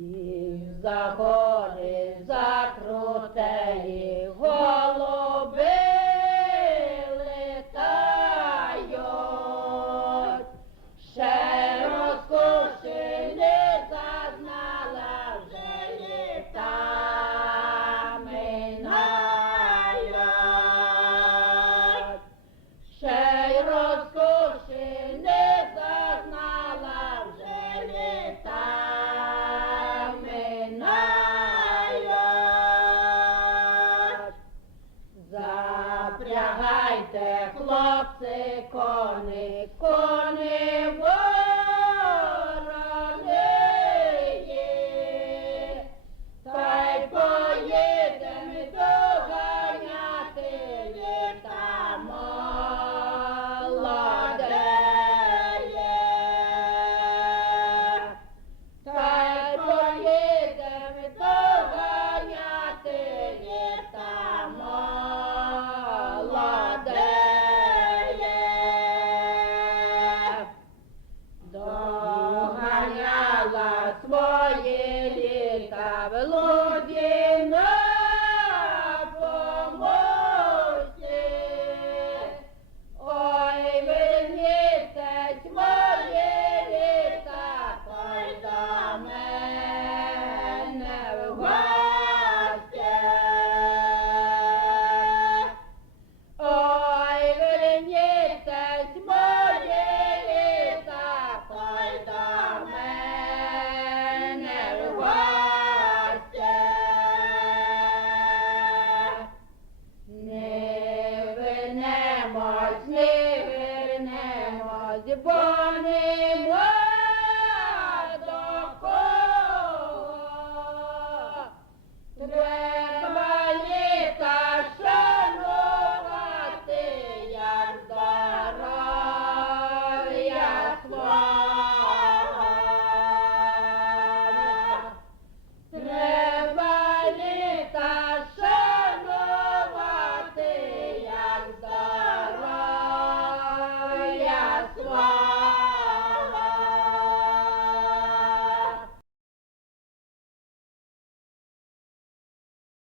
І за гори закрутелі голуби летають, ще розкоші не зазнала, вже літа минають, ще й розкоші не зазнала, вже літа минають. Запрягайте, хлопці, кони, кони вороної, та й поїдем доганяти літа молодеє. Та й поїдем доганяти літа молодеє. Доганяла свої літа в луді на помості. Ой, вернітесь мої літа, та й до мене в гості. Ой, вернітесь мої літа, та й до мене в гості. Не вернемось, бо